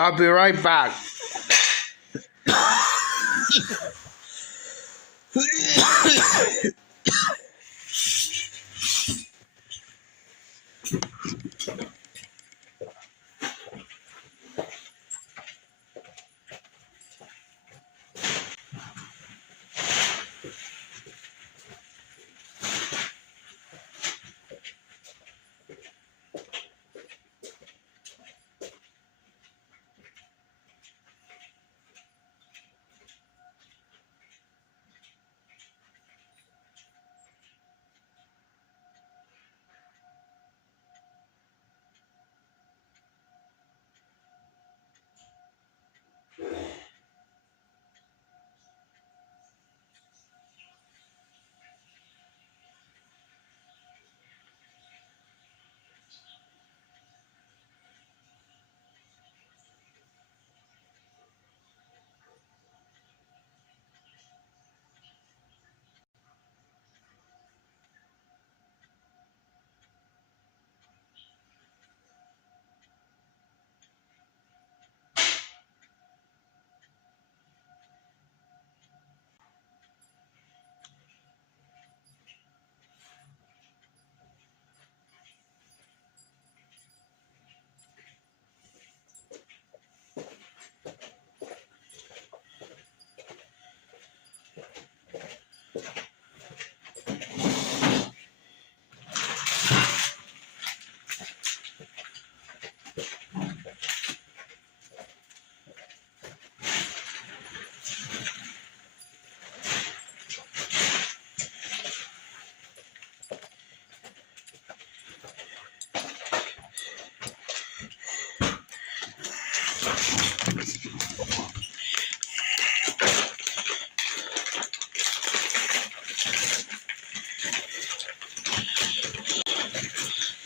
I'll be right back.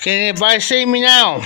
Can anybody see me now?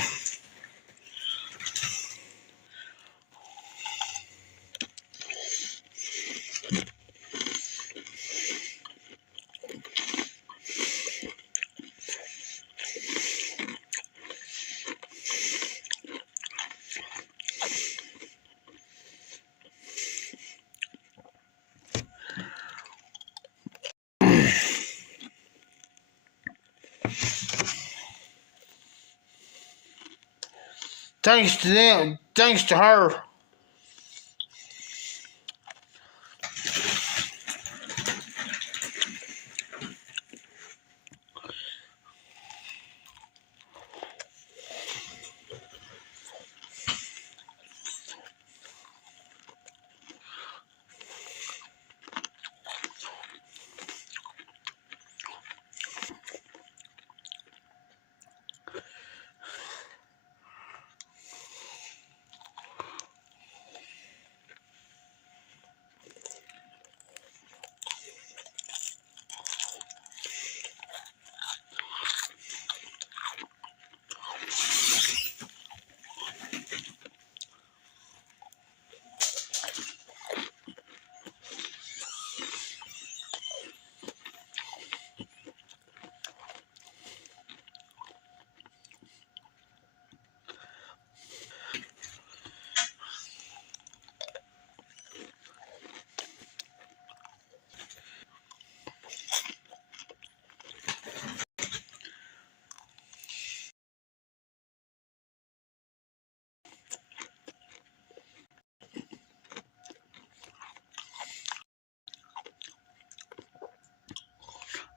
Thanks to them, thanks to her.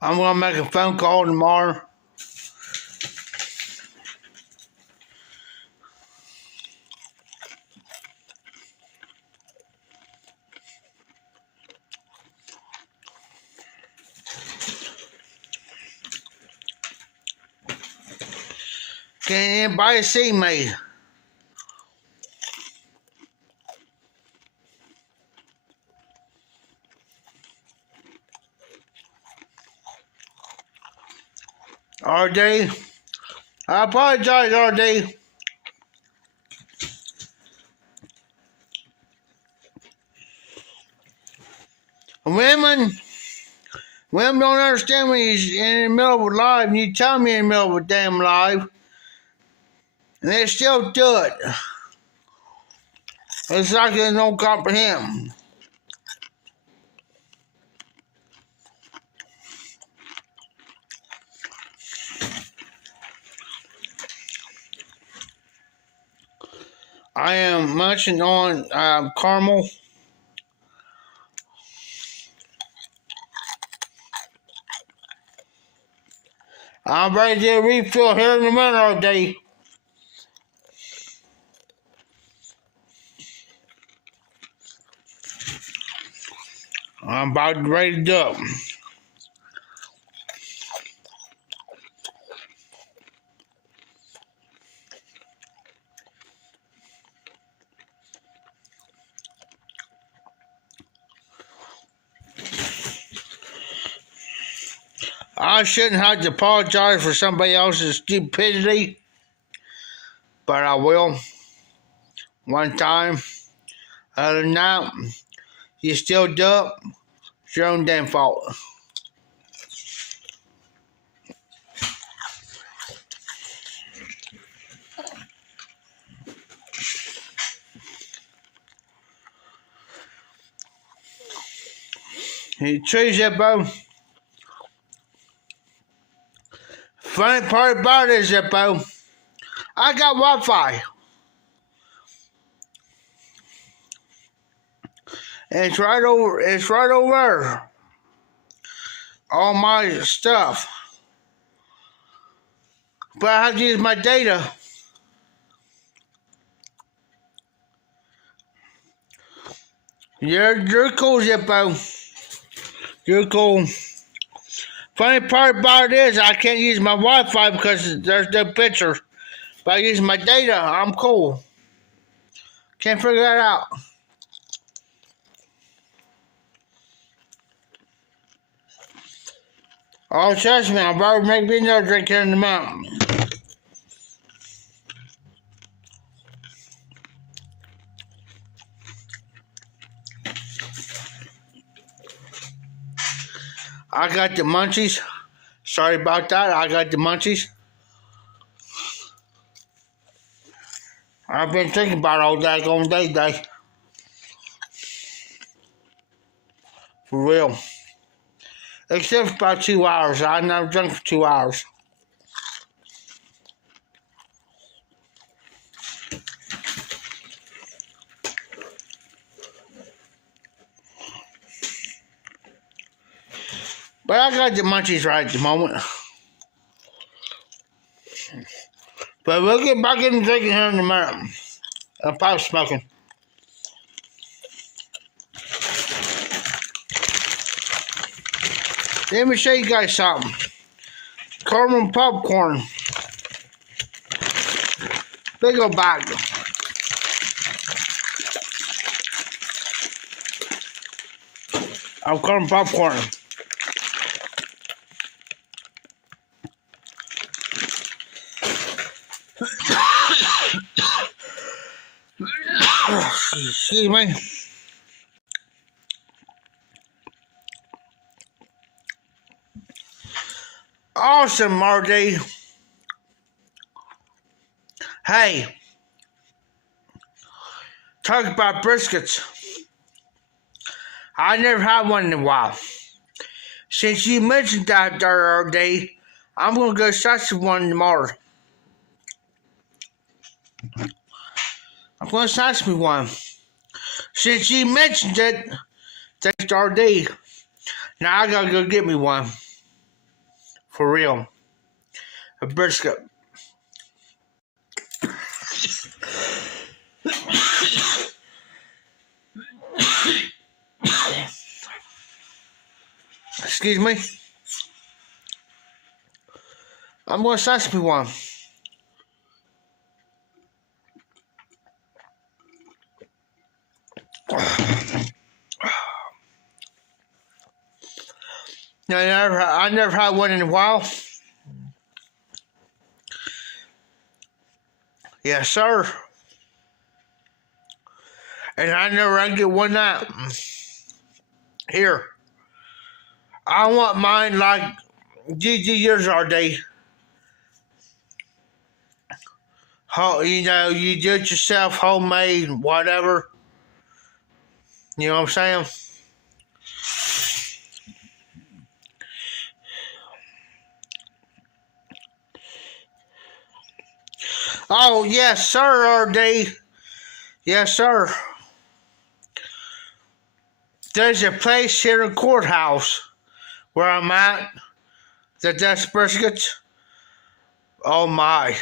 I'm gonna make a phone call tomorrow. Can anybody see me? RD? I apologize, RD. Women don't understand when you're in the middle of a live and you tell me in the middle of a damn live, and they still do it. It's like they don't comprehend. I am munching on caramel. I'm ready to refill here in a minute all day. I'm about ready to do it. I shouldn't have to apologize for somebody else's stupidity, but I will. One time. Other than that, you still do it, it's your own damn fault. You choose that, bro. Funny part about it is that, bro, I got Wi-Fi. It's right over there. All my stuff. But I have to use my data. You're cool, Zippo. You're cool. Funny part about it is I can't use my Wi-Fi because there's no picture. But I use my data, I'm cool. Can't figure that out. Oh, trust me, I'm about to make me another drink here in the mountain. I got the munchies. Sorry about that. I got the munchies. I've been thinking about all that all day. For real. Except for about 2 hours. I never drunk for 2 hours. But I got the munchies right at the moment. But we'll get back into drinking here in a minute. And pipe smoking. Let me show you guys something. Caramel popcorn. Big old bag. Of caramel popcorn. Excuse me. Awesome, Marty. Hey, talk about briskets. I never had one in a while. Since you mentioned that the other day, I'm gonna go sausage one tomorrow. I'm gonna sausage me one. Since you mentioned it, thanks to RD, now I gotta go get me one. For real. A brisket. Excuse me. I'm gonna sausage me one. I never had one in a while. Yes, sir. And I never get one out. Here. I want mine like GG yours are day. You know, you do it yourself, homemade, whatever. You know what I'm saying? Oh, yes, sir, RD. Yes, sir. There's a place here in the courthouse where I'm at that does briskets. Oh, my.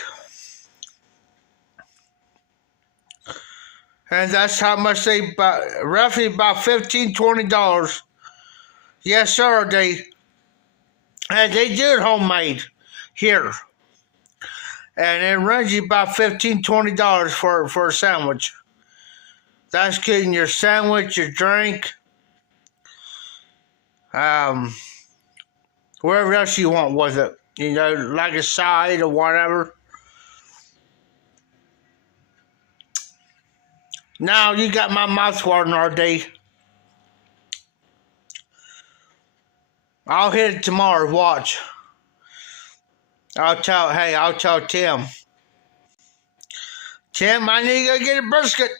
And that's how much they buy, roughly about $15, $20. Yes, sir, and they do it homemade here. And it runs you about $15, $20 for a sandwich. That's getting your sandwich, your drink, whatever else you want with it. You know, like a side or whatever. Now you got my mouth watering, RD. I'll hit it tomorrow. Watch. I'll tell Tim. Tim, I need to go get a brisket.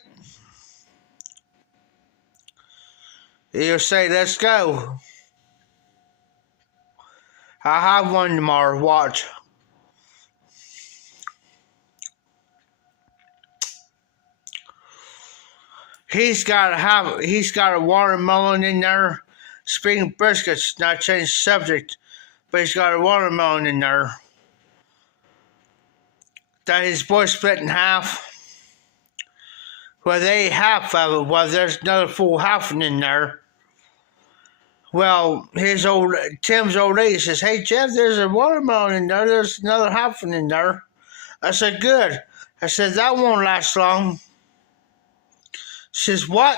He'll say, let's go. I'll have one tomorrow. Watch. He's got a watermelon in there. Speaking of briskets, not change the subject, but he's got a watermelon in there that his boy split in half. Well, they ate half of it. Well, there's another full half in there. Well, Tim's old lady says, "Hey Jeff, there's a watermelon in there. There's another half in there." I said, "Good." I said, "That won't last long." She says, "What?"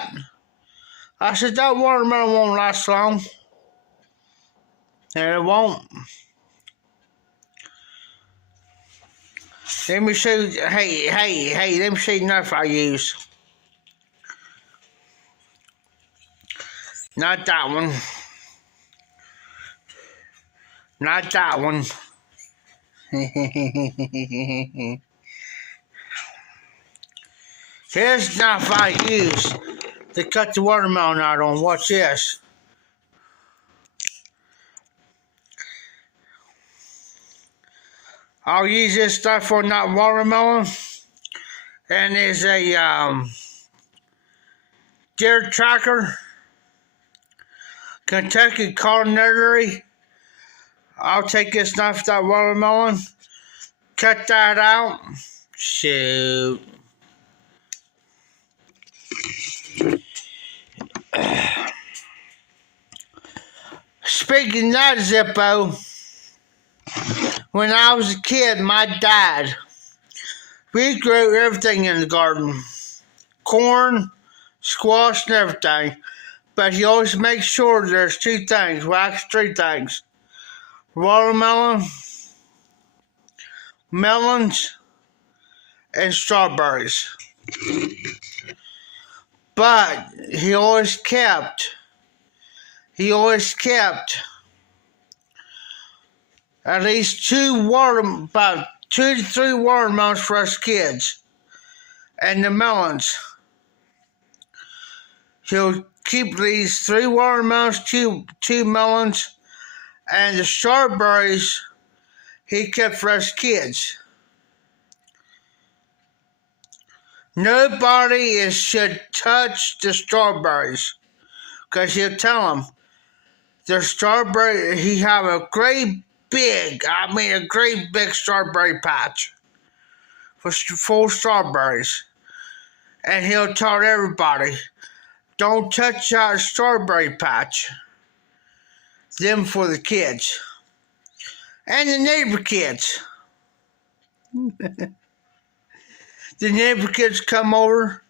I said, "That watermelon won't last long." And it won't. Let me show you. Hey, let me show you the knife I use. Not that one. Not that one. Here's the knife I use to cut the watermelon out on. Watch this. I'll use this stuff for that watermelon. And there's a deer tracker. Kentucky Culinary. I'll take this knife, that watermelon, cut that out. Shoot. Speaking of that, Zippo, when I was a kid, my dad, we grew everything in the garden. Corn, squash, and everything. But he always makes sure there's two things, well, actually three things. Watermelon, melons, and strawberries. But he always kept at least about 2 to 3 watermelons for us kids. And the melons. He'll keep these 3 watermelons, two melons, and the strawberries he kept for us kids. Nobody should touch the strawberries, because he'll tell them the strawberry, he have a great big strawberry patch full of strawberries. And he'll tell everybody, don't touch that strawberry patch. Them for the kids. And the neighbor kids. The neighbor kids come over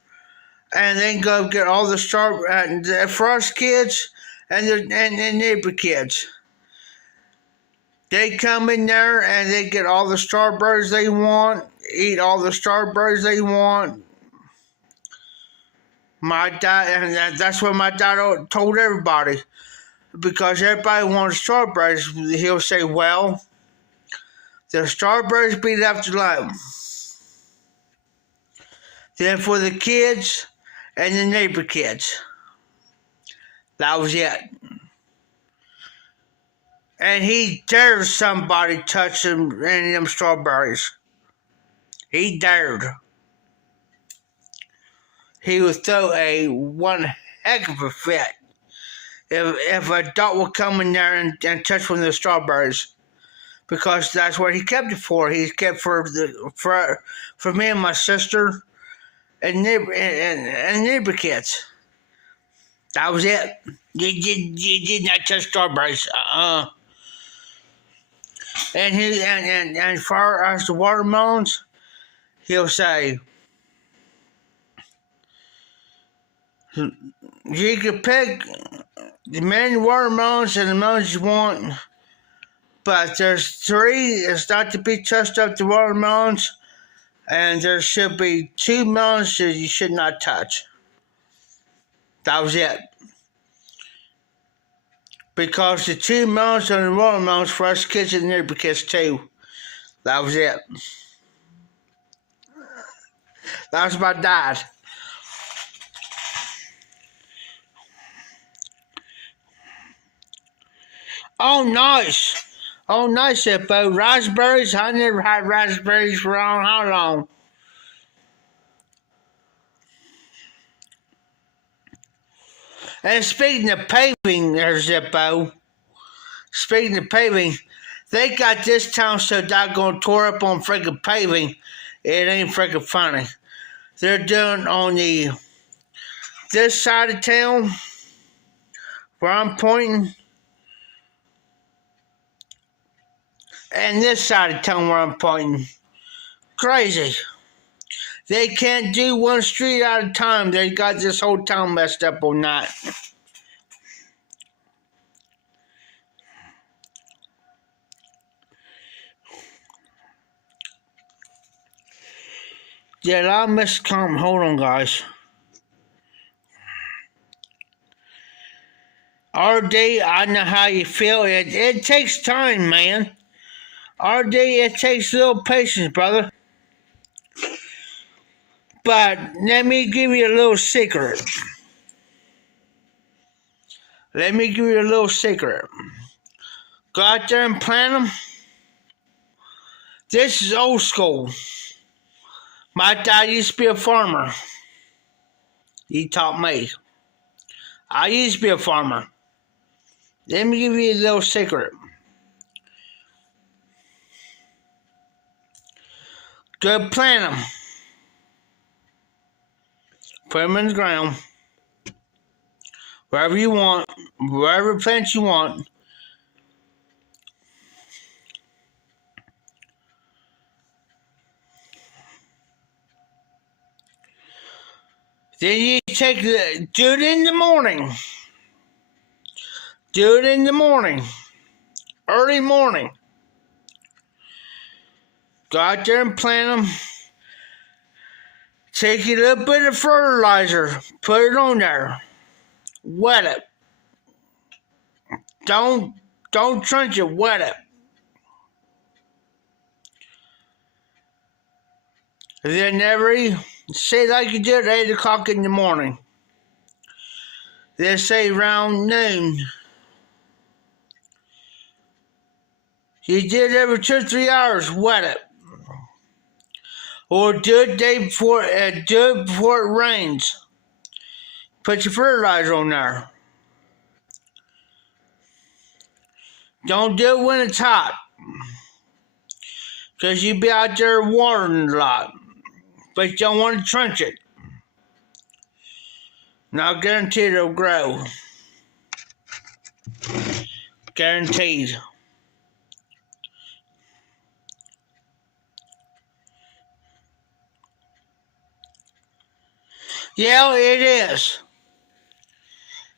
and then go get all the strawberries for us kids and the neighbor kids. They come in there and they get all the strawberries they want, eat all the strawberries they want. My dad, and that's what my dad told everybody. Because everybody wants strawberries, he'll say, well, the strawberries be left alone. Then for the kids and the neighbor kids. That was it. And he dared somebody touch him in them strawberries. He dared. He would throw a one heck of a fit if a dog would come in there and touch one of the strawberries. Because that's what he kept it for. He kept for me and my sister and neighbor kids. That was it. You did not touch strawberries. And as far as the watermelons, he'll say, you can pick the many watermelons and the melons you want, but there's 3 it's not to be touched up the watermelons, and there should be 2 melons that you should not touch. That was it. Because the 2 melons and the watermelons for us kids and neighbor kids too. That was it. That was my dad. Oh, nice. Oh, nice, Hippo. Raspberries? I never had raspberries for how long? And speaking of paving, there's Hippo. Speaking of paving, they got this town so doggone tore up on freaking paving. It ain't freaking funny. They're doing on this side of town where I'm pointing, and this side of town where I'm pointing. Crazy. They can't do one street at a time. They got this whole town messed up on that. Yeah, I missed comment. Hold on, guys. RD, I know how you feel. It takes time, man. RD, it takes a little patience, brother. But let me give you a little secret. Let me give you a little secret. Go out there and plant them. This is old school. My dad used to be a farmer. He taught me. I used to be a farmer. Let me give you a little secret. Go plant them. Put them in the ground. Wherever you want. Wherever plants you want. Then you do it in the morning. Do it in the morning. Early morning. Go out there and plant them. Take a little bit of fertilizer. Put it on there. Wet it. Don't trench it. Wet it. Then say like you did at 8 o'clock in the morning. They say around noon. You did it every 2 or 3 hours, wet it. Or do it before it rains. Put your fertilizer on there. Don't do it when it's hot. Because you'll be out there watering a lot. But you don't want to trench it. Now, guaranteed it'll grow. Guaranteed. Yeah, it is.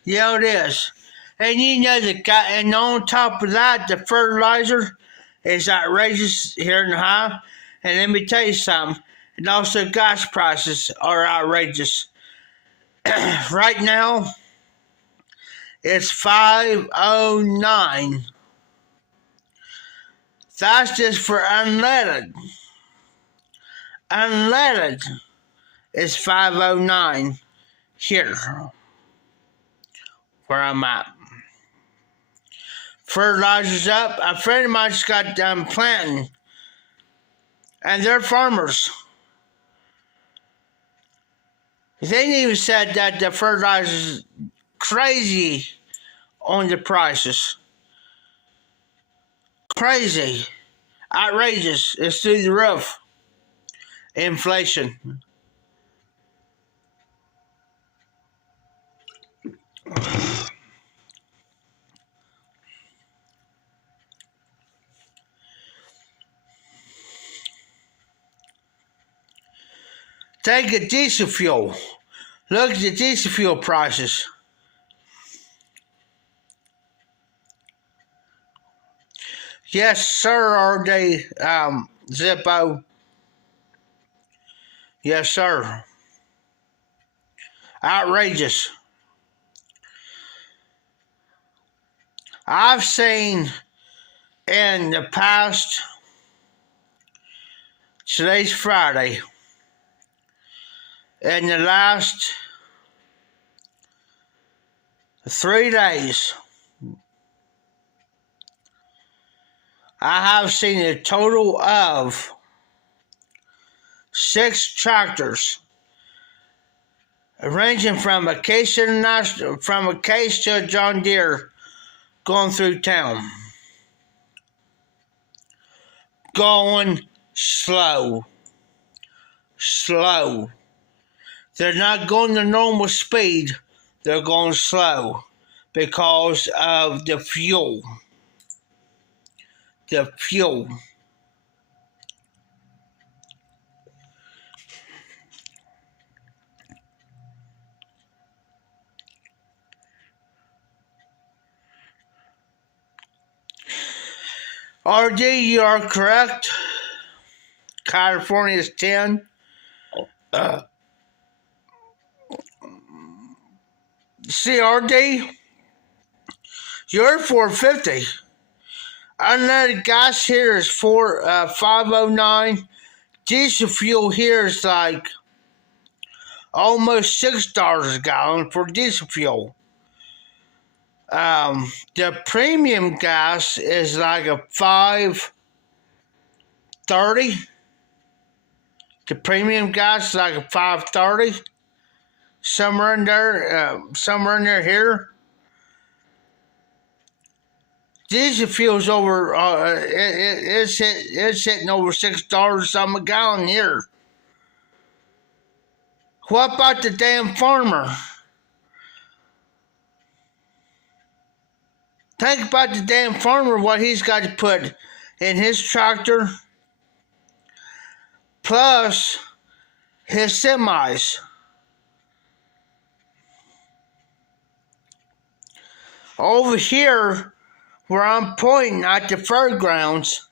Yeah, it is. And you know and on top of that, the fertilizer is outrageous here in Ohio. And let me tell you something. And also gas prices are outrageous. Right now, it's $5.09. That's just for unleaded. Unleaded is $5.09 here. where I'm at. Fertilizer's up. A friend of mine just got done planting, and they're farmers. They even said that the fertilizer's crazy on the prices. Crazy. Outrageous. It's through the roof. Inflation. Take a diesel fuel. Look at the diesel fuel prices. Yes, sir, are they, Zippo? Yes, sir. Outrageous. I've seen in the past, today's Friday, in the last 3 days, I have seen a total of 6 tractors, ranging from a Case to a John Deere, going through town. Going slow. Slow. They're not going the normal speed. They're going slow because of the fuel. The fuel. RD, you are correct. California is 10. CRD, you're 450. Unleaded gas here is 509. Diesel fuel here is like almost $6 a gallon for diesel fuel. The premium gas is like a 530. The premium gas is like a 530. Somewhere in there here. Diesel fuel's over. It's hitting over $6 something a gallon here. What about the damn farmer? Think about the damn farmer, what he's got to put in his tractor, plus his semis. Over here, where I'm pointing at the fairgrounds,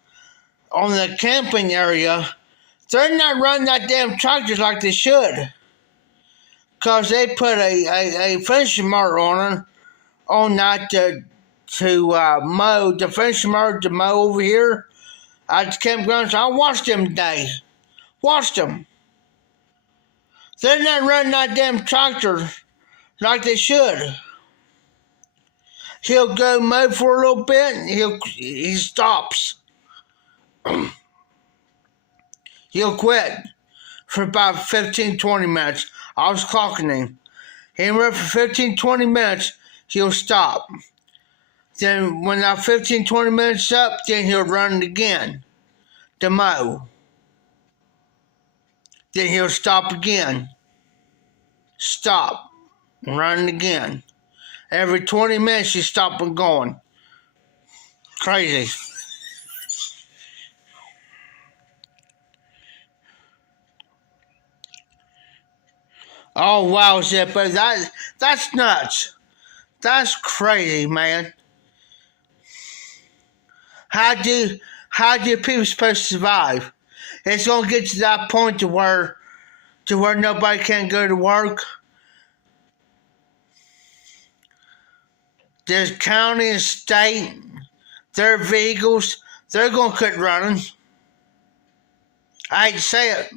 on the camping area, they're not running that damn tractors like they should. Because they put a finishing motor on that to mow, the finishing motor to mow over here at the campgrounds. I watched them today. Watched them. They're not running that damn tractor like they should. He'll go mow for a little bit and he stops. He'll quit for about 15-20 minutes. I was clocking him. He'll run for 15-20 minutes, he'll stop. Then when that 15-20 minutes up, then he'll run it again to mow. Then he'll stop again. Stop. Run it again. Every 20 minutes he's stopping going. Crazy. Oh wow, Zippo, that's nuts. That's crazy, man. How do people supposed to survive? It's gonna get to that point to where nobody can go to work. There's county and state, their vehicles, they're gonna quit running. I hate to say it.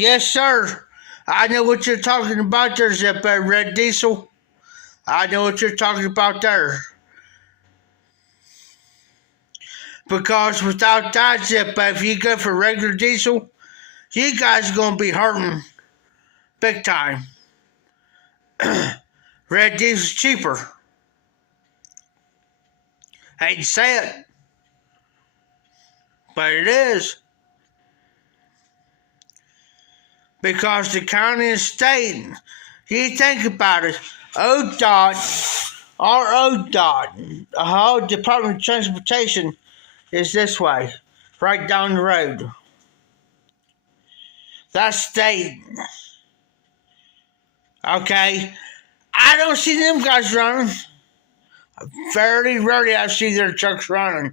Yes, sir. I know what you're talking about there, Zippo, Red Diesel. I know what you're talking about there. Because without that, Zippo, if you go for regular diesel, you guys are going to be hurting big time. Red diesel's cheaper. Hate to say it, but it is. Because the county and state, you think about it, ODOT, our ODOT, the whole Department of Transportation is this way, right down the road. That's state. Okay? I don't see them guys running. Very rarely I see their trucks running.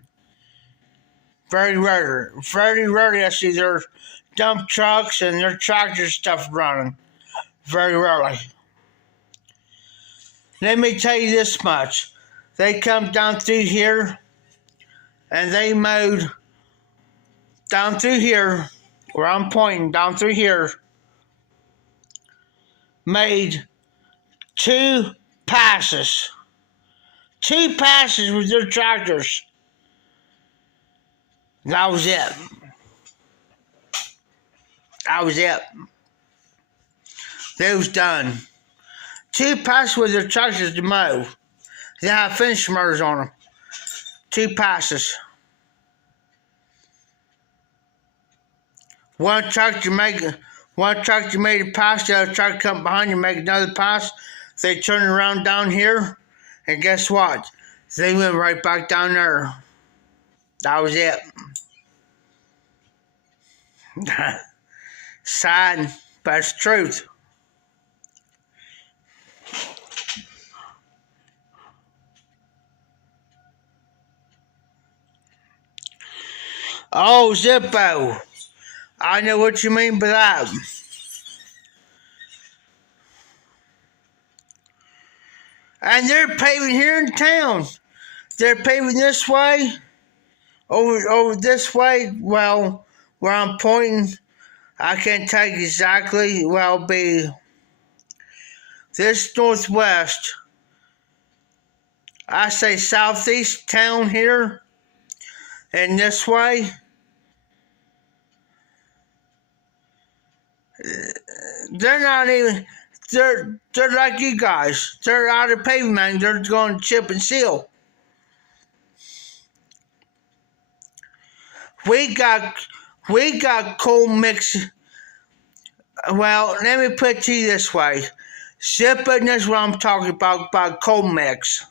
Very rarely I see their dump trucks and their tractor stuff running. Very rarely. Let me tell you this much. They come down through here and they mowed down through here, where I'm pointing, down through here, made 2 passes. 2 passes with their tractors. That was it. That was it. They was done. 2 passes with their tractors to mow. They have finish mowers on them. 2 passes. One tractor made a pass, the other tractor come behind you, make another pass. They turn around down here, and guess what? They went right back down there. That was it. Sad, but it's truth. Oh, Zippo. I know what you mean by that. And they're paving here in town. They're paving this way, over this way. Well, where I'm pointing, I can't tell you exactly. Well, be this northwest. I say southeast town here, and this way. They're not even. They're like you guys. They're out of pavement. They're going to chip and seal. We got coal mix. Well, let me put it to you this way. Zippo, this is what I'm talking about coal mix.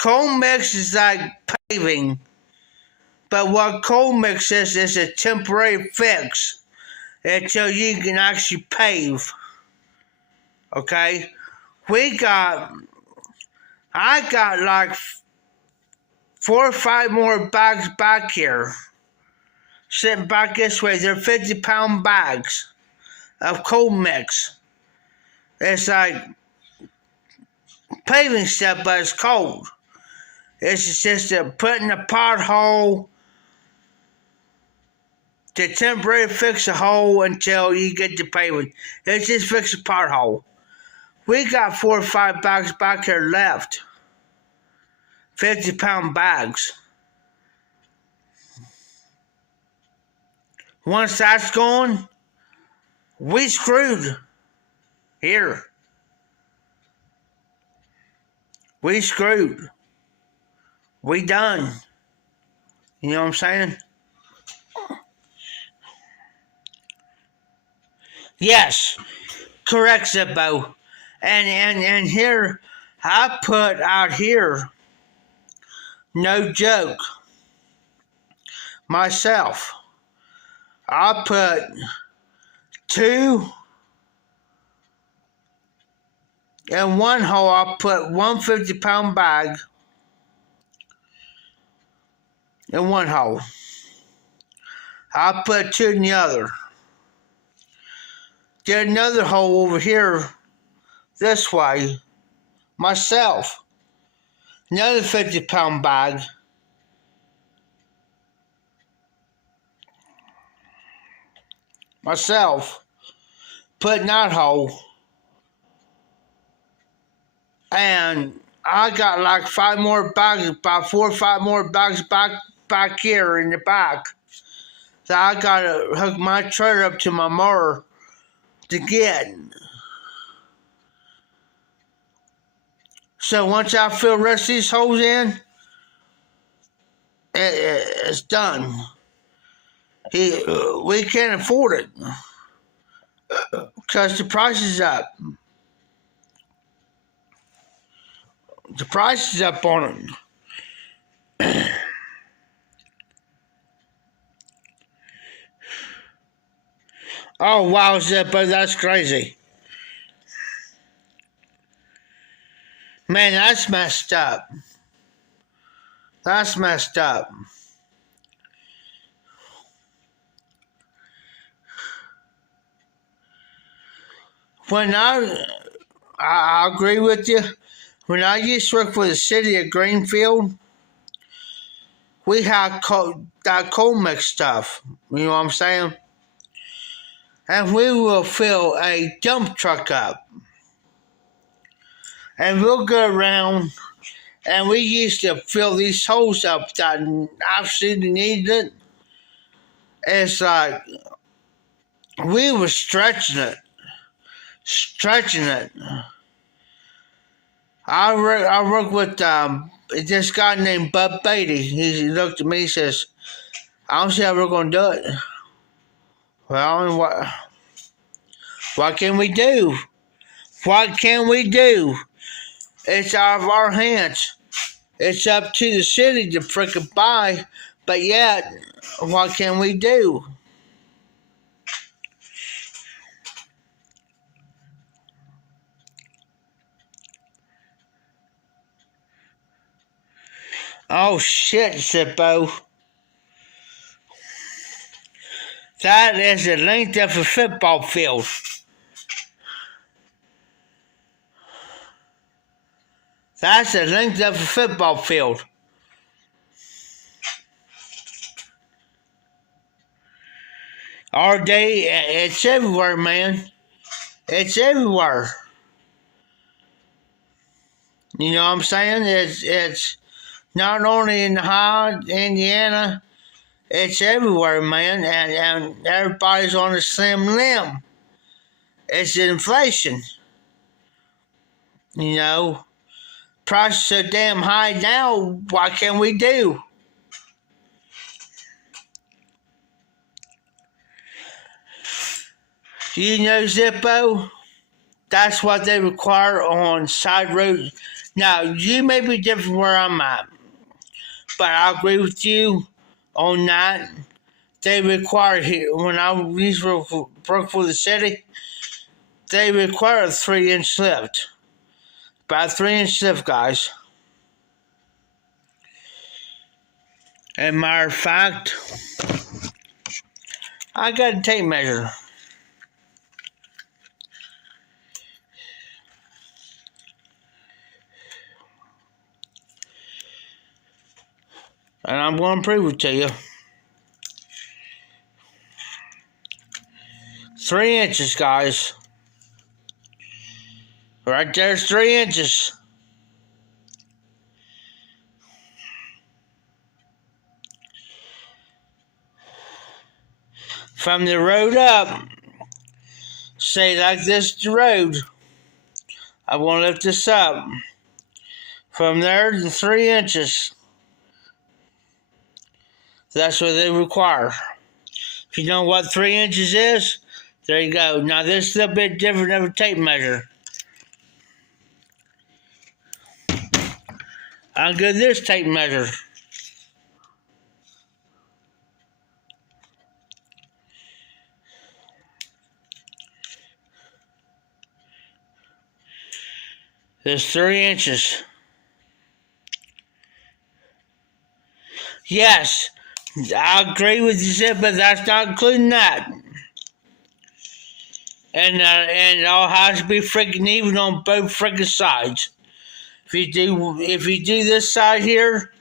Coal mix is like paving. But what coal mix is a temporary fix until you can actually pave. Okay? I got like 4 or 5 more bags back here. Sitting back this way. They're 50-pound bags of coal mix. It's like paving stuff, but it's cold. It's just putting a pothole to temporarily fix a hole until you get the paving. It's just fix a pothole. We got 4 or 5 bags back here left. 50-pound bags. Once that's gone, we screwed. Here. We screwed. We done. You know what I'm saying? Yes, correct, Zippo. And here, I put out here, no joke, myself, I put 2 in one hole. I put 1 50-pound bag in one hole. I put 2 in the other. Did another hole over here, this way, myself. Another 50-pound bag. myself, putting that hole. And I got like 5 more bags, about 4 or 5 more bags back here in the back. So I gotta hook my trailer up to my mower to get. So once I fill the rest of these holes in, it's done. We can't afford it because the price is up. The price is up on it. Oh wow, Zippo, that's crazy. Man, that's messed up. That's messed up. When I agree with you. When I used to work for the city of Greenfield, we had that coal mix stuff. You know what I'm saying? And we will fill a dump truck up. And we'll go around and we used to fill these holes up that absolutely needed it. It's like we were stretching it. I work with this guy named Bud Beatty. He looked at me and says, I don't see how we're going to do it. Well, what can we do? What can we do? It's out of our hands. It's up to the city to frickin' buy, but yet, what can we do? Oh shit, Zippo. That is the length of a football field. That's the length of a football field. Our day, it's everywhere, man. It's everywhere. You know what I'm saying? It's not only in Hyde, Indiana, it's everywhere, man. And everybody's on a slim limb. It's inflation. You know, prices are damn high now. What can we do? You know, Zippo, that's what they require on side roads. Now, you may be different where I'm at, but I agree with you on that. They require here, when I used to work for the city, they require a 3-inch lift. About a 3-inch lift, guys. And matter of fact, I got a tape measure. And I'm going to prove it to you. 3 inches, guys. Right there's 3 inches. From the road up, say like this is the road. I want to lift this up. From there to 3 inches. That's what they require. If you know what 3 inches is, there you go. Now this is a little bit different of a tape measure. I'll get this tape measure. There's 3 inches. Yes, I agree with you, Zip, but that's not including that. And it all has to be freaking even on both freaking sides. If you do this side here,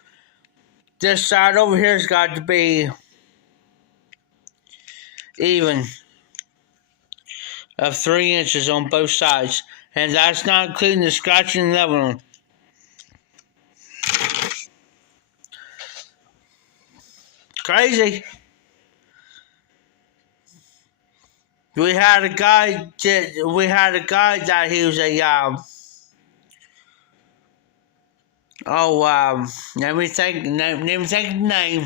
this side over here's got to be even. of 3 inches on both sides, and that's not including the scratching and leveling. Crazy. We had a guy that he was a let me think the name.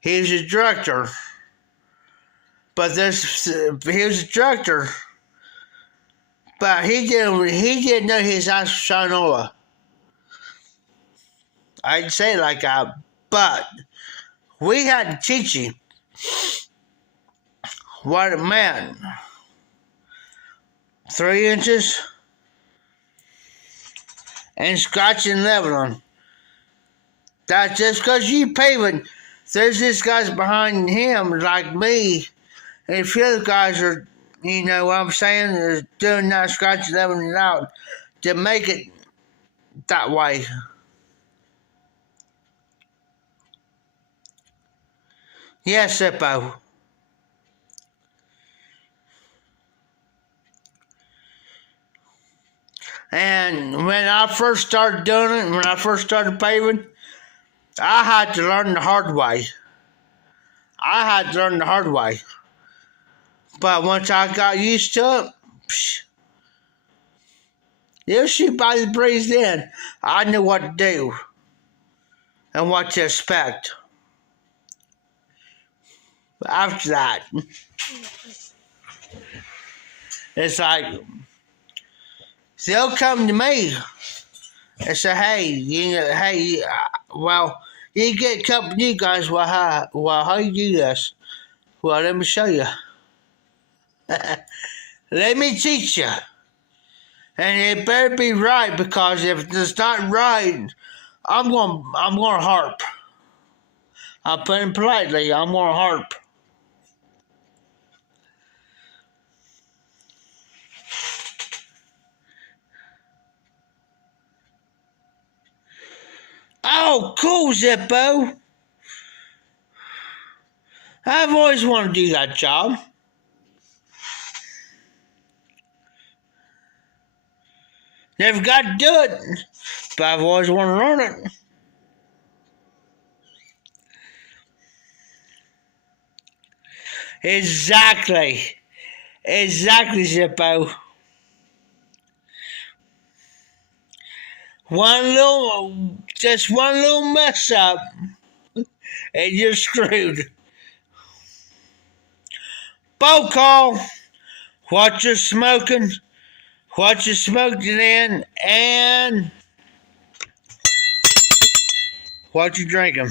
He was a director, but he was a director, but he didn't know his actual Shinola. I'd say it like that, but we had to teach him what it meant. 3 inches and scratching leveling. That's just because you paving. There's this guys behind him like me, and a few other guys are, you know what I'm saying, are doing that scratching leveling out to make it that way. Yes, Zippo. And when I first started doing it, when I first started paving, I had to learn the hard way. But once I got used to it, you'll shoot by the breeze then. I knew what to do and what to expect. After that, it's like, they'll come to me and say, hey, well, you get a couple of you guys, well, how you do this? Well, let me show you. Let me teach you. And it better be right, because if it's not right, I'm going to harp. I'll put it politely, I'm going to harp. Oh, cool, Zippo. I've always wanted to do that job. Never got to do it, but I've always wanted to learn it. Exactly, Zippo. Just one little mess up, and you're screwed. Bow call, what you're smoking, what you smoked it in, and what you drinking.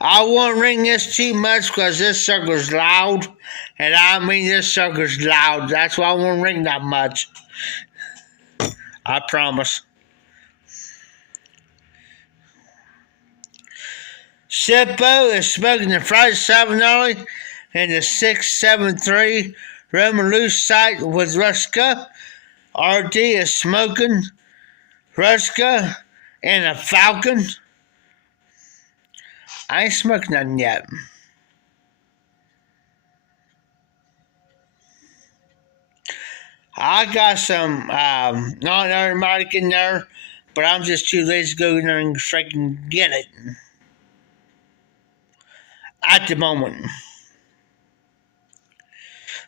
I won't ring this too much because this sucker's loud, and I mean this sucker's loud. That's why I won't ring that much. I promise. Zippo is smoking the Friday 7 only and the 673 Roman Loose Sight with Ruska. RD is smoking Ruska and a Falcon. I ain't smoked nothing yet. I got some non-aromatic in there, but I'm just too lazy to go in there and freaking get it at the moment.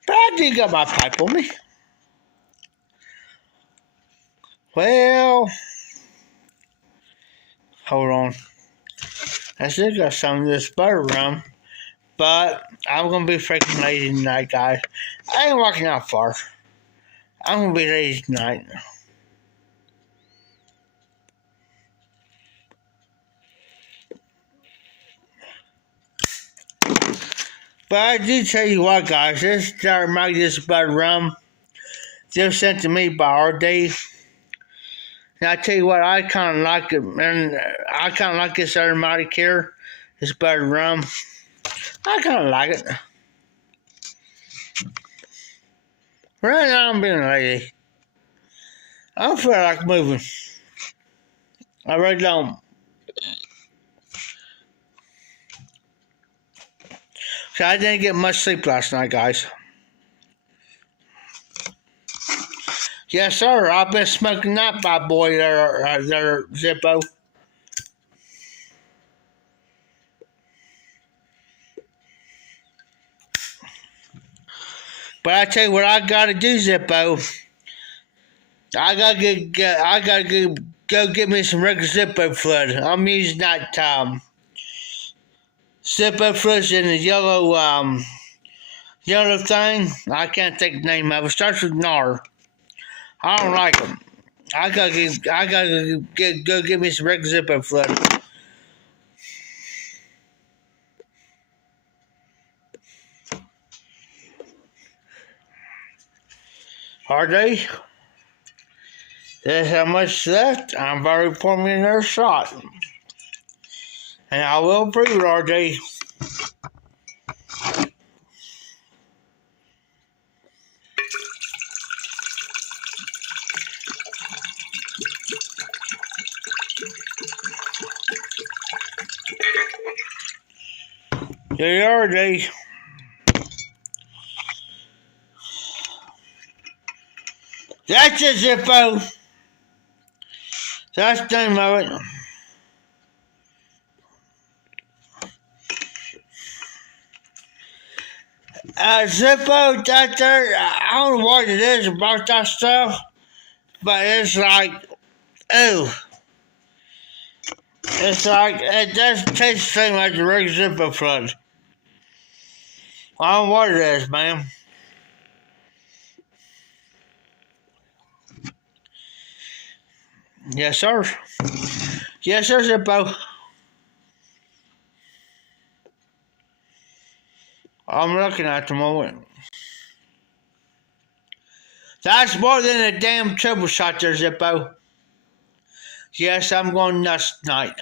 But I do got my pipe on me. Well, hold on. I still got some of this butter rum, but I'm going to be freaking lazy tonight, guys. I ain't walking out far. I'm going to be lazy tonight. But I do tell you what, guys, this butter rum, they was sent to me by RD. And I tell you what, I kind of like it, and I kind of like this aromatic here, this butter rum. I kind of like it. Right now, I'm being lazy. I don't feel like moving. I really don't. So I didn't get much sleep last night, guys. Yes, sir. I've been smoking that bad boy there, Zippo. But I tell you what, I gotta do, Zippo. I gotta go get me some regular Zippo fluid. I'm using that Zippo fluid in the yellow thing. I can't think the name of it. It starts with NAR. I don't like them. I gotta go get me some regular Zippo fluid. Are they? There's how much left. I'm already pouring me another shot. And I will prove it, RJ. They are, RJ. That's it, Zippo. That's the name of it. Zippo, that there, I don't know what it is about that stuff, but it's like, ooh. It's like, it doesn't taste the same like the regular Zippo flood. I don't know what it is, man. Yes, sir. Yes, sir, Zippo. I'm looking at the moment. That's more than a damn triple shot there, Zippo. Yes, I'm going nuts tonight.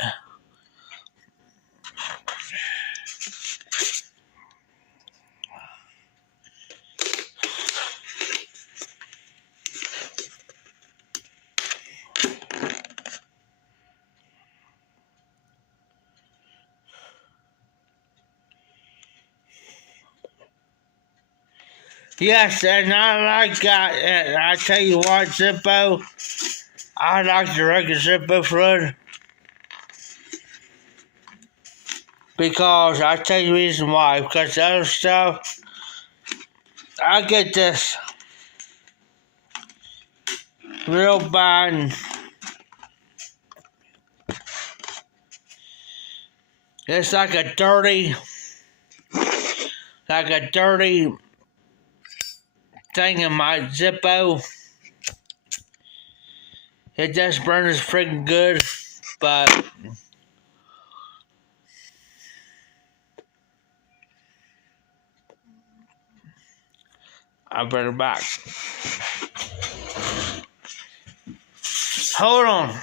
Yes, and I like that. I tell you what, Zippo, I like the regular Zippo flood. Because I tell you the reason why. Because the other stuff, I get this real bad. It's like a dirty thing in my Zippo. It just burns freaking good, but I better back. Hold on.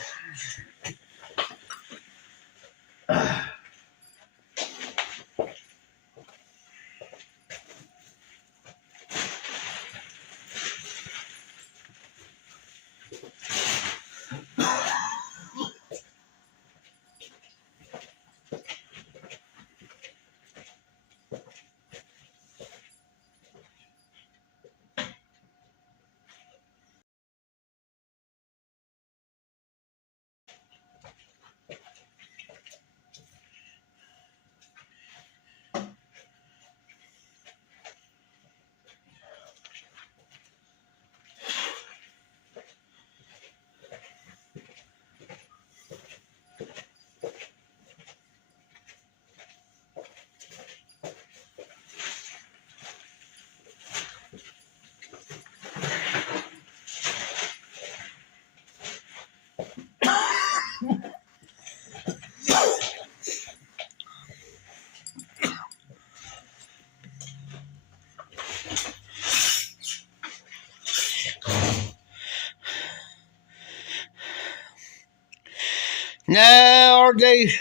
No, RJ.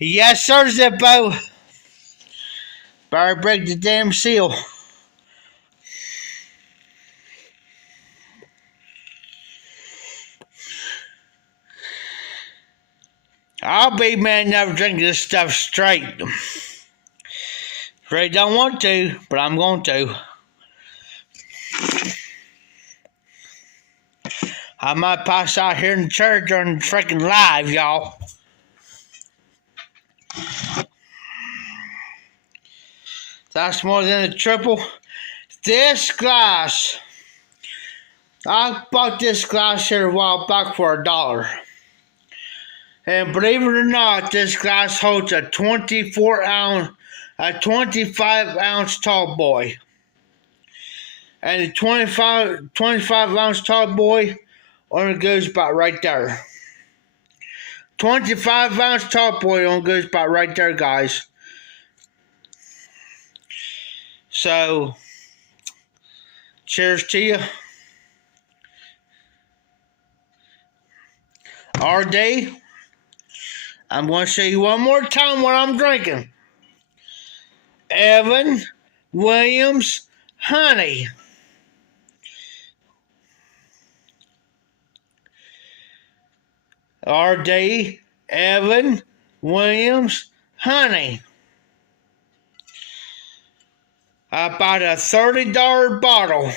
Yes, sir, Zippo. Better break the damn seal. I'll be man enough to drink this stuff straight. Really don't want to, but I'm going to. I might pass out here in the church during the freaking live, y'all. That's more than a triple. This glass, I bought this glass here a while back for $1. And believe it or not, this glass holds a 25 ounce tall boy. And the 25 ounce tall boy only goes about right there. 25 ounce tall boy only goes about right there, guys. So, cheers to you. RD, I'm going to show you one more time what I'm drinking. Evan Williams Honey. RD Evan Williams Honey. I bought a $30 bottle.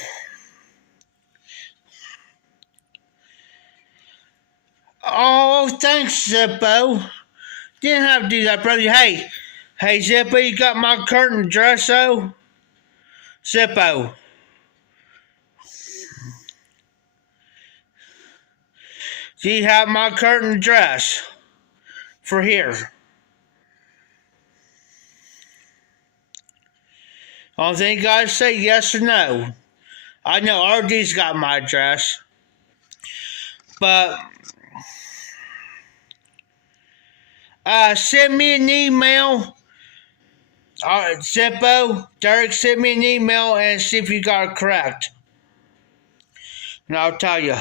Oh, thanks, Zippo. Didn't have to do that, brother. Hey, Zippo, you got my curtain dress, oh? Zippo. Do you have my curtain dress for here? Only thing you gotta say yes or no. I know RD's got my address, but send me an email. Zippo, Derek, send me an email and see if you got it correct. And I'll tell you.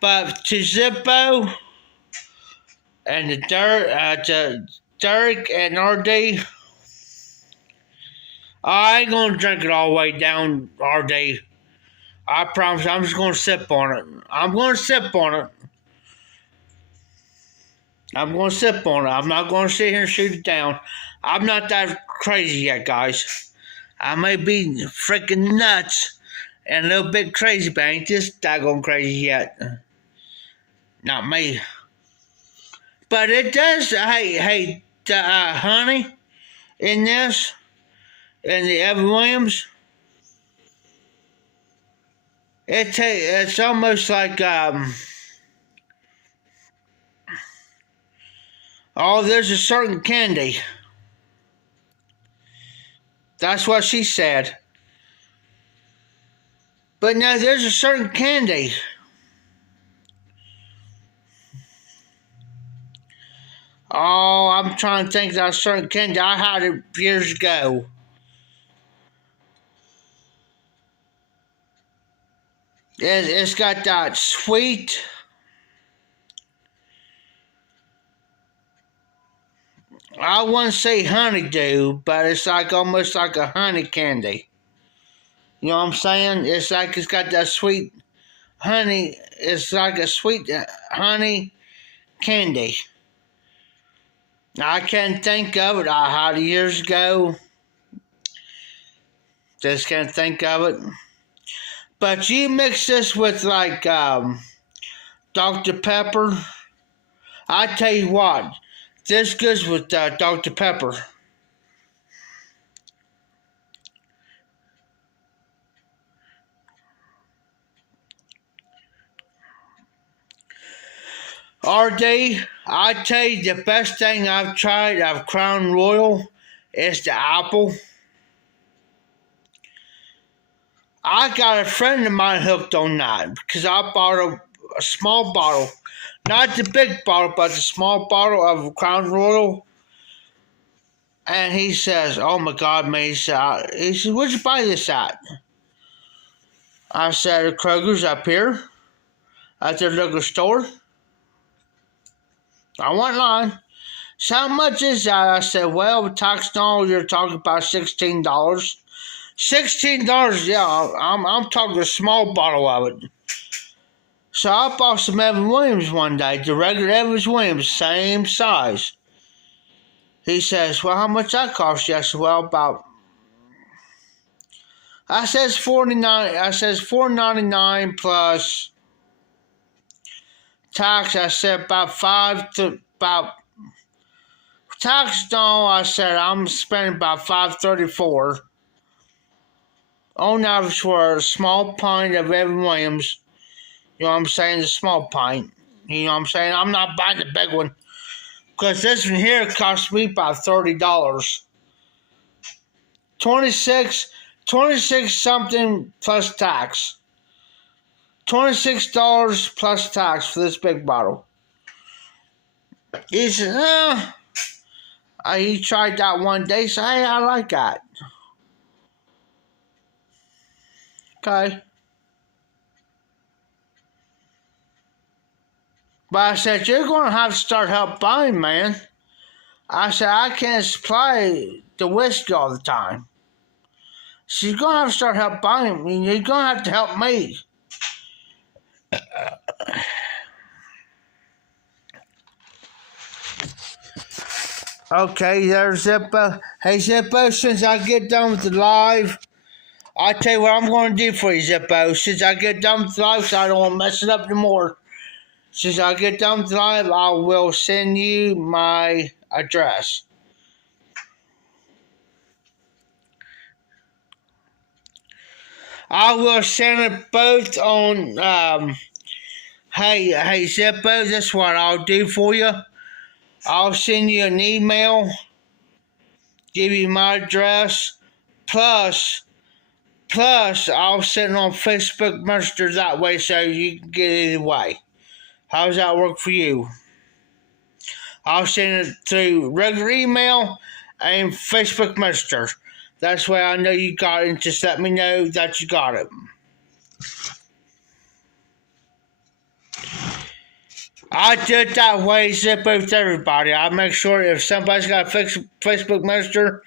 But to Zippo and to Derek and RD, I ain't gonna drink it all the way down, RD. I promise I'm just gonna sip on it. I'm gonna sip on it. I'm not gonna sit here and shoot it down. I'm not that crazy yet, guys. I may be freaking nuts and a little bit crazy, but I ain't this daggone crazy yet. Not me. But it does, hey, the honey in this, in the Evan Williams, it's almost like, there's a certain candy. That's what she said. But no, there's a certain candy. Oh, I'm trying to think of that certain candy. I had it years ago. It's got that sweet, I wouldn't say honeydew, but it's like almost like a honey candy. You know what I'm saying? It's like it's got that sweet honey. It's like a sweet honey candy. I can't think of it. I had it years ago. Just can't think of it. But you mix this with like Dr. Pepper. I tell you what, this goes with Dr. Pepper. RD, I tell you the best thing I've tried of Crown Royal is the apple. I got a friend of mine hooked on that because I bought a small bottle. Not the big bottle, but the small bottle of Crown Royal. And he says, oh my God, man. He said, where'd you buy this at? I said, Kroger's up here at their liquor store. I wasn't lying. So how much is that? I said, well, with tax and all, you're talking about $16. $16, yeah. I'm talking a small bottle of it. So I bought some Evan Williams one day, the regular Evan Williams, same size. He says, well, how much that cost you? I said, well, I says $49. I says $4.99 plus tax. I said about tax. No, I said I'm spending about $5.34 on average for a small pint of Evan Williams. You know what I'm saying? The small pint. You know what I'm saying? I'm not buying the big one. Because this one here cost me about $30. 26 something plus tax. $26 plus tax for this big bottle. He said, he tried that one day. He said, hey, I like that. Okay. But I said, you're going to have to start help buying, man. I said, I can't supply the whiskey all the time. She's going to have to start help buying. You're going to have to help me. Okay, there's Zippo. Hey, Zippo, since I get done with the live, I'll tell you what I'm going to do for you, Zippo. Since I get done with the live, so I don't want to mess it up anymore. Since I get done with the live, I will send you my address. I will send it both on, hey, Zippo, this is what I'll do for you. I'll send you an email, give you my address, plus I'll send it on Facebook Messenger that way so you can get it either way. How does that work for you? I'll send it through regular email and Facebook Messenger. That's why I know you got it. Just let me know that you got it. I do it that way, Zippo, with everybody. I make sure if somebody's got a Facebook Messenger,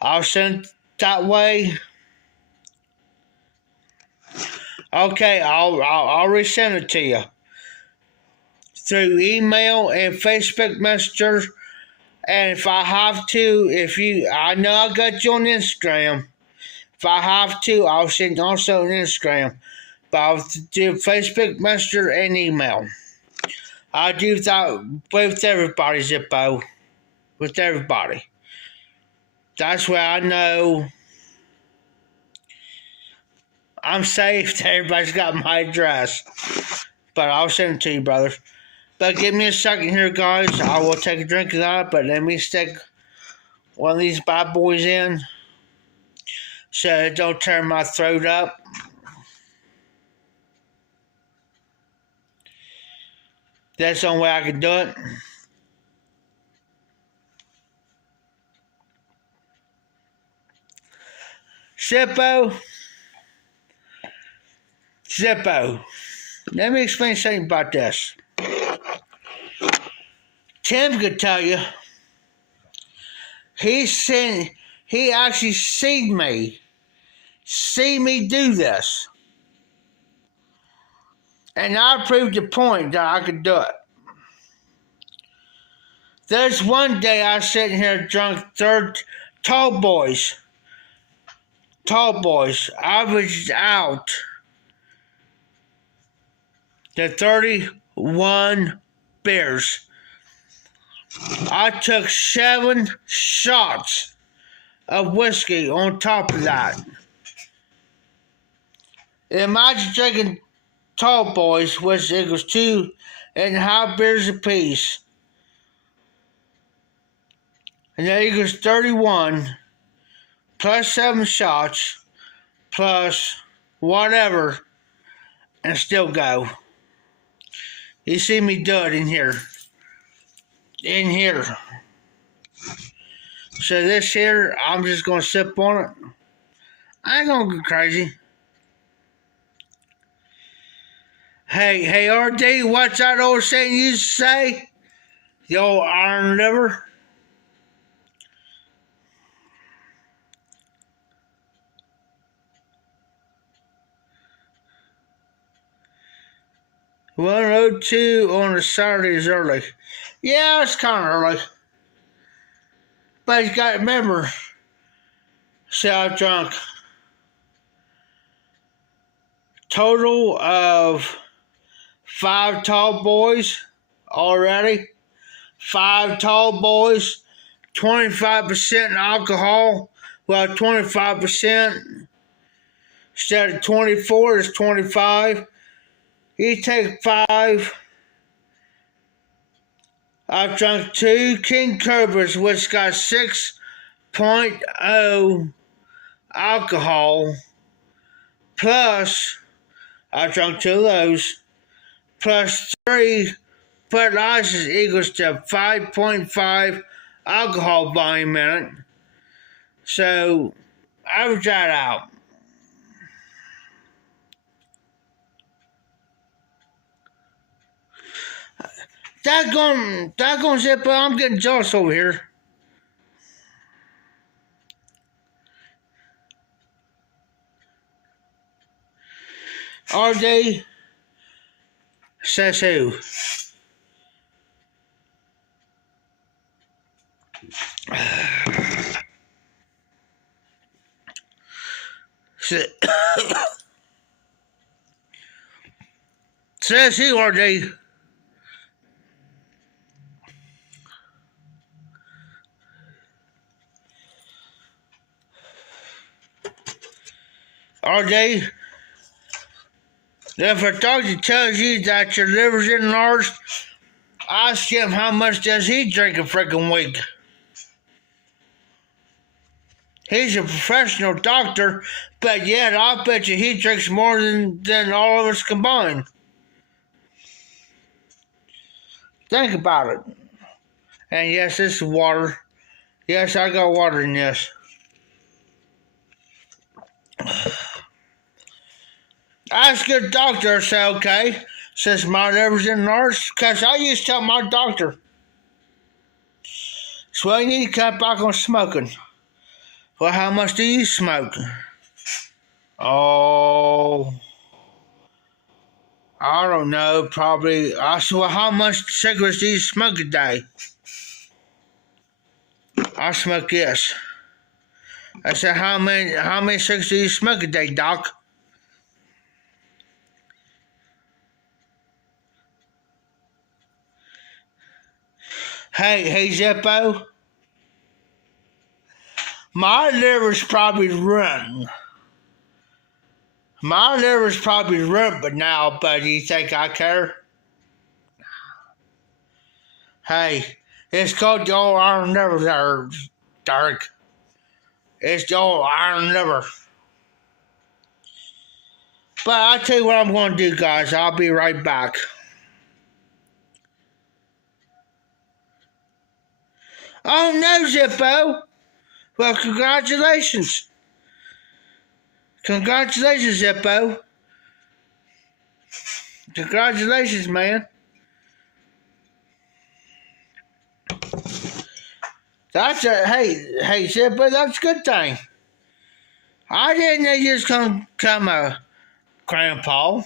I'll send it that way. Okay, I'll resend it to you through email and Facebook Messenger. And if I have to, I know I got you on Instagram. If I have to, I'll send also on Instagram. But I'll do Facebook Messenger and email. I do that with everybody, Zippo. With everybody. That's where I know I'm safe. Everybody's got my address. But I'll send it to you, brother. But give me a second here, guys. I will take a drink of that, but let me stick one of these bad boys in so it don't turn my throat up. That's the only way I can do it. Zippo, let me explain something about this. Tim could tell you, he actually seen me do this. And I proved the point that I could do it. There's one day I was sitting here drunk, tall boys, averaged out to 31 beers. I took 7 shots of whiskey on top of that. Imagine drinking tall boys, which equals 2.5 beers apiece. And that equals 31 plus 7 shots plus whatever and still go. You see me do it in here. So this here, I'm just going to sip on it. I ain't going to go crazy. Hey, RD, what's that old saying you used to say? The old iron liver? 1:02 on a Saturday is early. Yeah, it's kind of early. But you got to remember, see how drunk. Total of 5 tall boys already. 5 tall boys, 25% alcohol. Well, 25% instead of 24 is 25. You take 5. I've drunk 2 King Cobras, which got 6.0 alcohol. Plus, I drunk 2 of those. Plus 3 Bud Lights equals to 5.5 alcohol volume in it. So, average that out. Daggone Zippo, I'm getting jealous over here. RJ says who? Says who, RJ? RJ, if a doctor tells you that your liver's enlarged, ask him how much does he drink a freaking week. He's a professional doctor, but yet I bet you he drinks more than all of us combined. Think about it. And yes, this is water. Yes, I got water in this. Ask your doctor, say, okay, since my liver's enlarged, because I used to tell my doctor, so you need to cut back on smoking. Well, how much do you smoke? Oh, I don't know, probably. I said, well, how much cigarettes do you smoke a day? I smoke this. I said, how many cigarettes do you smoke a day, doc? Hey, Zippo. My liver's probably ruined. My liver's probably ruined but now, but do you think I care? Hey, it's called the old iron liver there, Dirk. It's the old iron liver. But I'll tell you what I'm going to do, guys. I'll be right back. Oh, no, Zippo. Well, congratulations. Congratulations, Zippo. Congratulations, man. That's hey, Zippo, that's a good thing. I didn't know you was going to become a grandpa.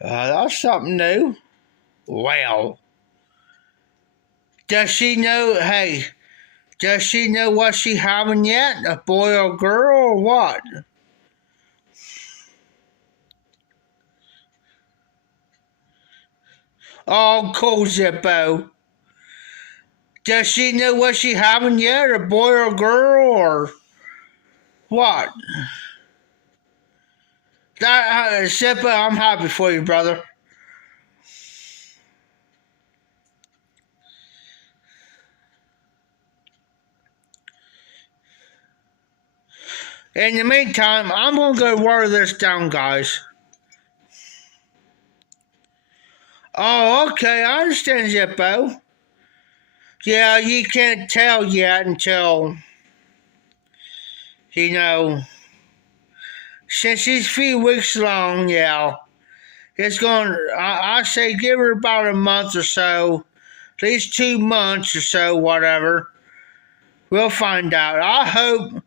That's something new. Well, does she know, does she know what she having yet? A boy or girl or what? Oh, cool, Zippo. Does she know what she having yet? A boy or girl or what? Zippo, I'm happy for you, brother. In the meantime, I'm going to go water this down, guys. Oh, okay, I understand, Zippo. Yeah, you can't tell yet until, since she's a few weeks long, yeah. It's going, I say give her about a month or so, at least 2 months or so, whatever. We'll find out. I hope,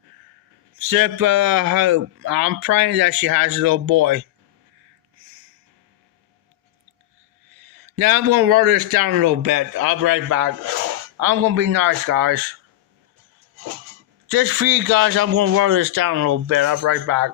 Zippo, I'm praying that she has a little boy. Now I'm going to water this down a little bit. I'll be right back. I'm going to be nice, guys. Just for you guys, I'm going to water this down a little bit. I'll be right back.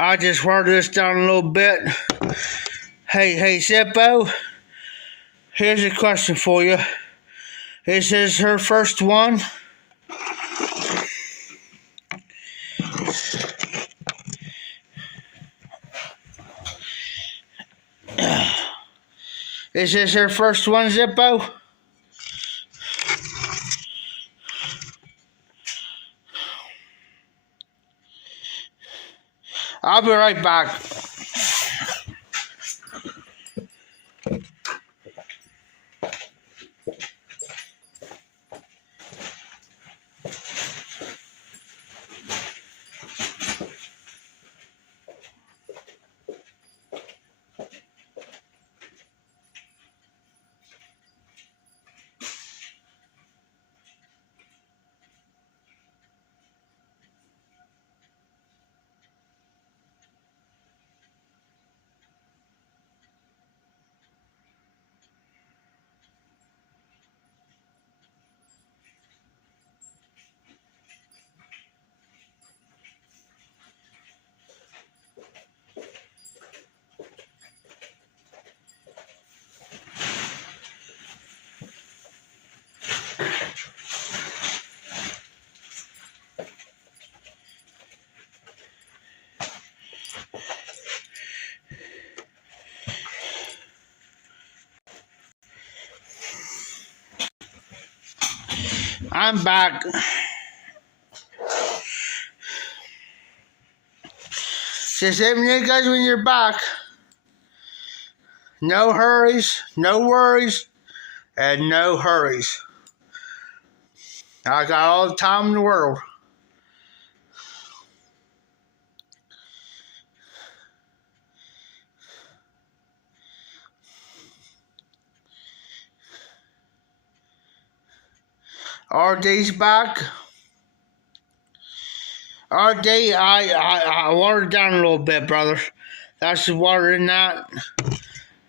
I just water this down a little bit. Hey, Zippo. Here's a question for you. Is this her first one? Is this her first one, Zippo? I'll be right back. I'm back. Just let me know, guys, when you're back. No hurries, no worries, and no hurries. I got all the time in the world. RD's back. RD, I watered down a little bit, brother. That's the water in that.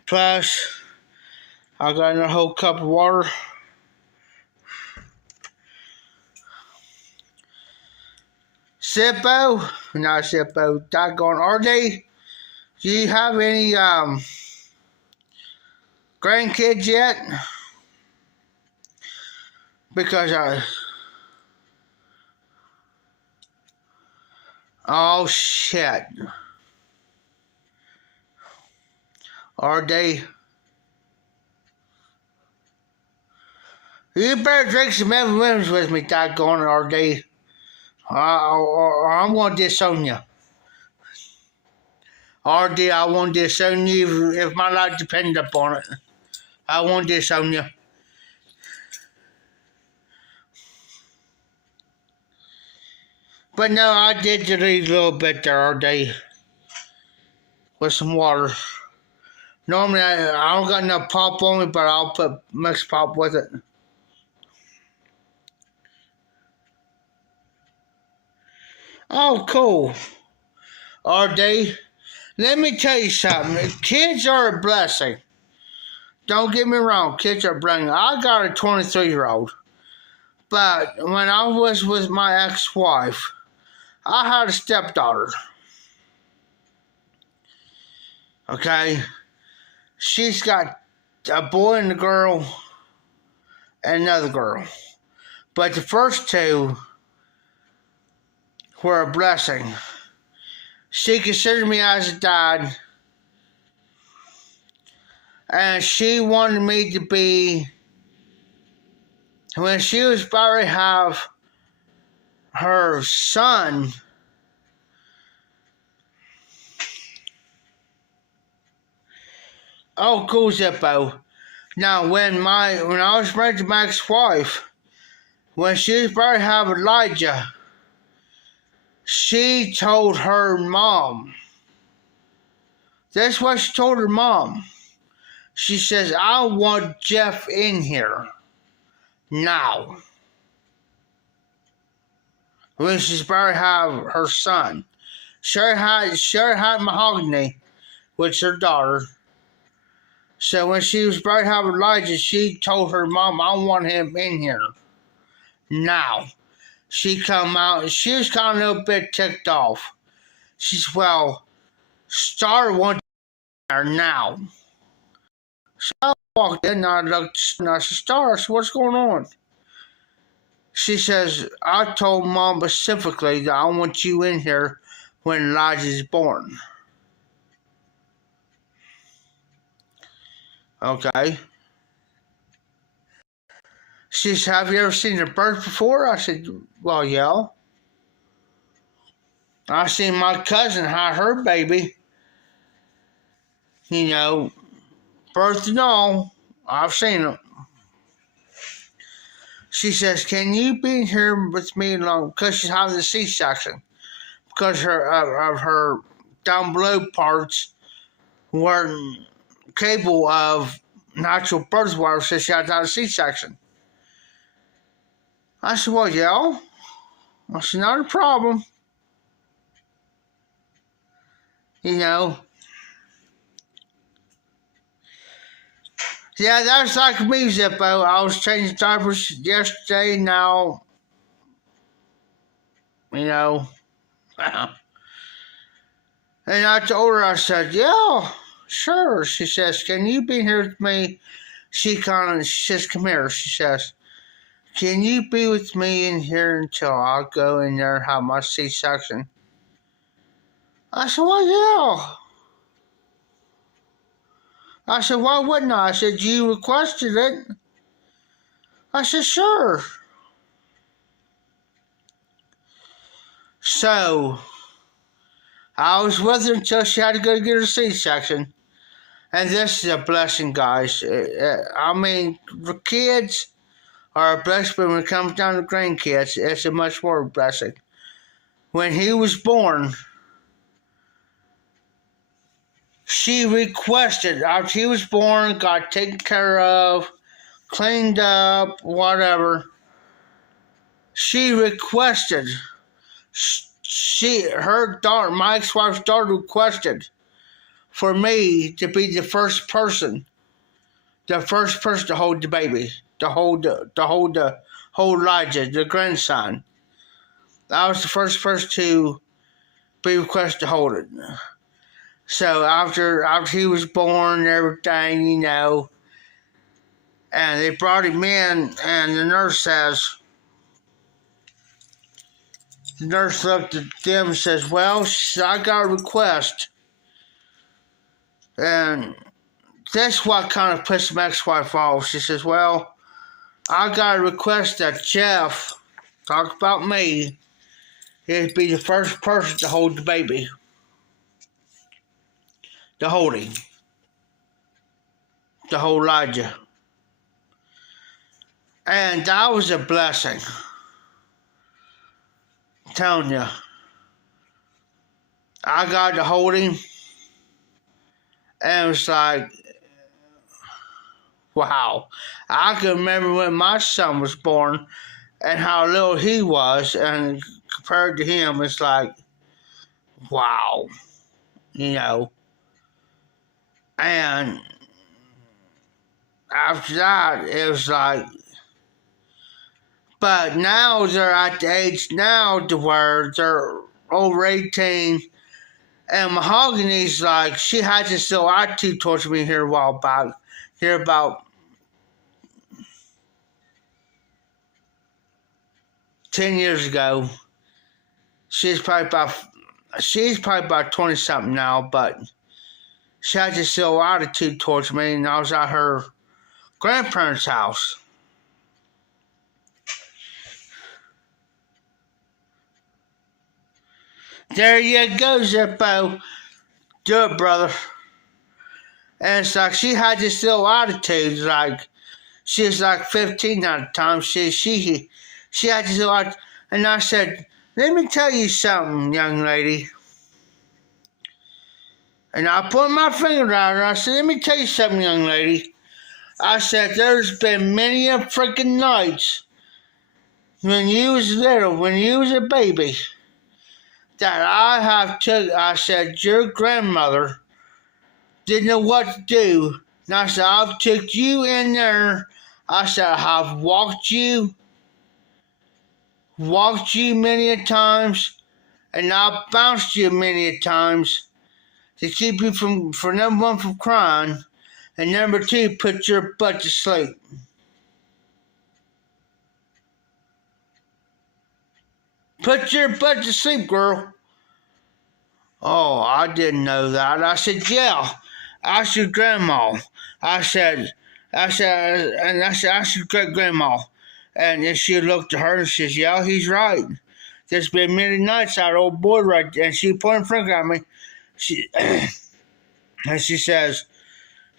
Plus, I got in a whole cup of water. Sippo, not Sippo, doggone RD. Do you have any grandkids yet? Because oh shit. RD. You better drink some M&M's with me, doggone RD. Or I'm going to disown you. RD, I won't disown you if my life depends upon it. I won't disown you. But no, I did delete a little bit there RD. With some water. Normally, I don't got enough pop on me, but I'll put mixed pop with it. Oh, cool. RD, let me tell you something. Kids are a blessing. Don't get me wrong, kids are a blessing. I got a 23-year-old. But when I was with my ex-wife, I had a stepdaughter. Okay? She's got a boy and a girl and another girl. But the first two were a blessing. She considered me as a dad, and she wanted me to be, when she was about to have her son, oh, cool, Zippo. Now, when I was married to my ex-wife, when she was about to have Elijah, she told her mom. That's what she told her mom. She says, I want Jeff in here now. When she's about to have her son. Sure had Mahogany, which is her daughter. So when she was about to have Elijah, she told her mom, I want him in here now. She come out, and she was kind of a little bit ticked off. She's, well, Star wants her now. So I walked in, and I looked, and I said, Star, what's going on? She says, I told Mom specifically that I want you in here when Elijah's born. Okay. She said, have you ever seen a birth before? I said, well, yeah. I seen my cousin have her baby. You know, birth and all. I've seen it. She says, can you be here with me along? Because she's having the C-section. Because of her down below parts weren't capable of natural birth water, so she had to have a C-section. I said, well, yeah. I said, not a problem. You know. Yeah, that's like me, Zippo. I was changing diapers yesterday, now, you know. And I told her, I said, yeah, sure. She says, can you be here with me? She says, come here. She says, can you be with me in here until I go in there and have my C-section? I said, well, yeah. I said, why wouldn't I? I said, you requested it. I said, sure. So, I was with her until she had to go get her C-section. And this is a blessing, guys. I mean, the kids are a blessing, but when it comes down to grandkids, it's a much more blessing. When he was born, she requested, after he was born, got taken care of, cleaned up, whatever. She requested, her daughter, my ex-wife's daughter requested for me to be the first person to hold the baby, to hold Elijah, the grandson. I was the first person to be requested to hold it. So after he was born and everything, you know, and they brought him in, and the nurse looked at them and says, well, I got a request. And that's what kind of pissed my ex-wife off. She says, well, I got a request that Jeff, talk about me, he'd be the first person to hold the baby. To hold him. To hold Elijah. And that was a blessing. I'm telling you. I got to hold him. And it was like, wow. I can remember when my son was born and how little he was, and compared to him, it's like, wow. You know. And after that, it was like, But now they're at the age now to where they're over 18. And Mahogany's like, she had this little attitude towards me here a while back. Here about 10 years ago. She's probably about 20 something now, but she had this little attitude towards me, and I was at her grandparents' house. There you go, Zippo. Do it, brother. And it's like she had this little attitude, like she was like 15 at the time. She had this little attitude, and I said, "Let me tell you something, young lady." And I put my finger out and I said, "Let me tell you something, young lady." I said, "There's been many a freaking nights when you was little, when you was a baby, that I said, your grandmother didn't know what to do. And I said, I've took you in there. I said, I've walked you many a times, and I've bounced you many a times to keep you for number one, from crying, and number two, put your butt to sleep." Put your butt to sleep, girl. Oh, I didn't know that. I said, yeah. Ask your grandma. I said, ask your great grandma. And then she looked at her and says, yeah, he's right. There's been many nights that old boy right there. And she pointed her finger at me. And she says,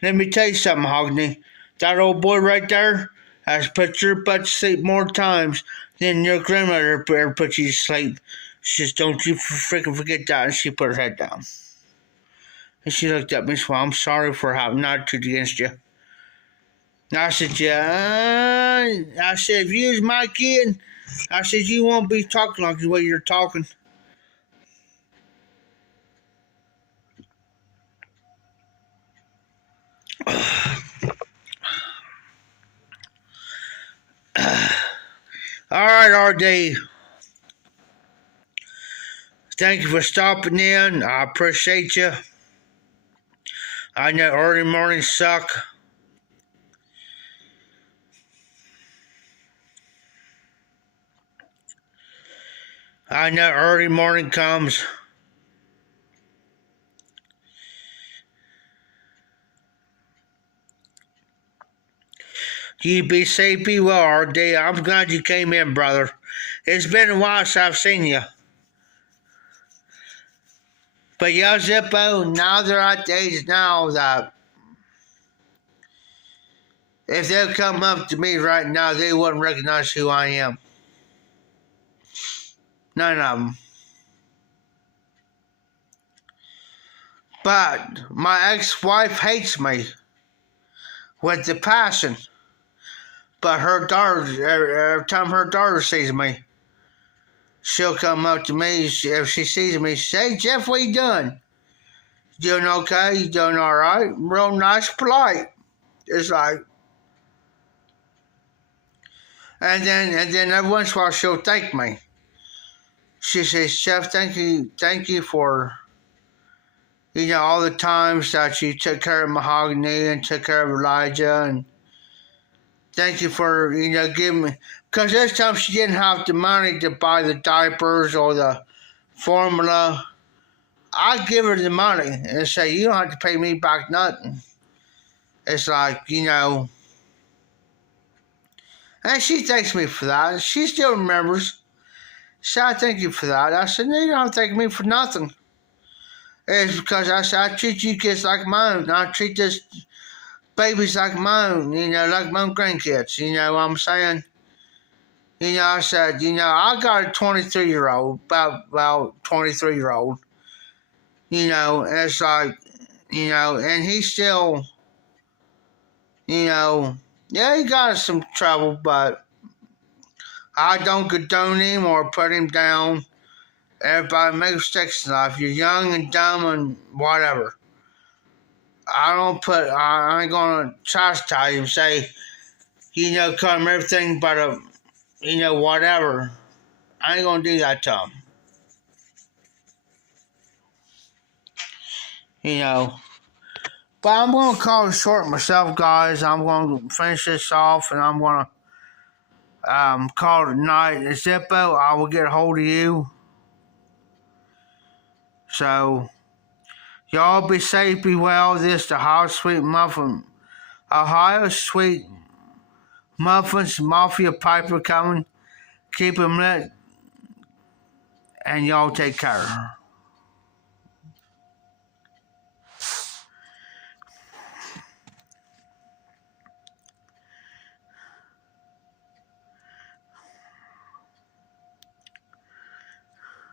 let me tell you something, Mahogany. That old boy right there has put your butt to sleep more times than your grandmother ever put you to sleep. She says, don't you freaking forget that. And she put her head down. And she looked at me and said, well, I'm sorry for having attitude against you. And I said, yeah. I said, if you was my kid, I said, you won't be talking like the way you're talking. All right, RD. Thank you for stopping in. I appreciate you. I know early mornings suck. I know early morning comes. You be safe, be well, RD. I'm glad you came in, brother. It's been a while since I've seen you. But yeah, Zippo, now they're at the age now that if they come up to me right now, they wouldn't recognize who I am. None of them. But my ex-wife hates me with the passion. But her daughter, every time her daughter sees me, she'll come up to me. If she sees me, she says, hey, Jeff, what you doing? You doing okay? You doing all right? Real nice, polite. It's like, and then every once in a while she'll thank me. She says, Jeff, thank you for, all the times that you took care of Mahogany and took care of Elijah, and thank you for, giving me, because this time she didn't have the money to buy the diapers or the formula. I give her the money and say, you don't have to pay me back nothing. It's like, and she thanks me for that. She still remembers. She said, I thank you for that. I said, no, you don't have to thank me for nothing. It's because I said, I treat you kids like mine. I treat this babies like mine, like my grandkids. You know what I'm saying? I said, I got a 23-year-old, about 23-year-old. And it's like, and he still, yeah, he got some trouble, but I don't condone him or put him down. Everybody makes mistakes in life. You're young and dumb and whatever. I ain't gonna chastise him, say, call him everything but whatever. I ain't gonna do that to them. But I'm gonna call it short myself, guys. I'm gonna finish this off, and I'm gonna call it a night. Zippo, I will get a hold of you. So, y'all be safe, be well. This the Hot Sweet Muffin, Ohio Sweet Muffins Mafia Piper coming. Keep them lit, and y'all take care.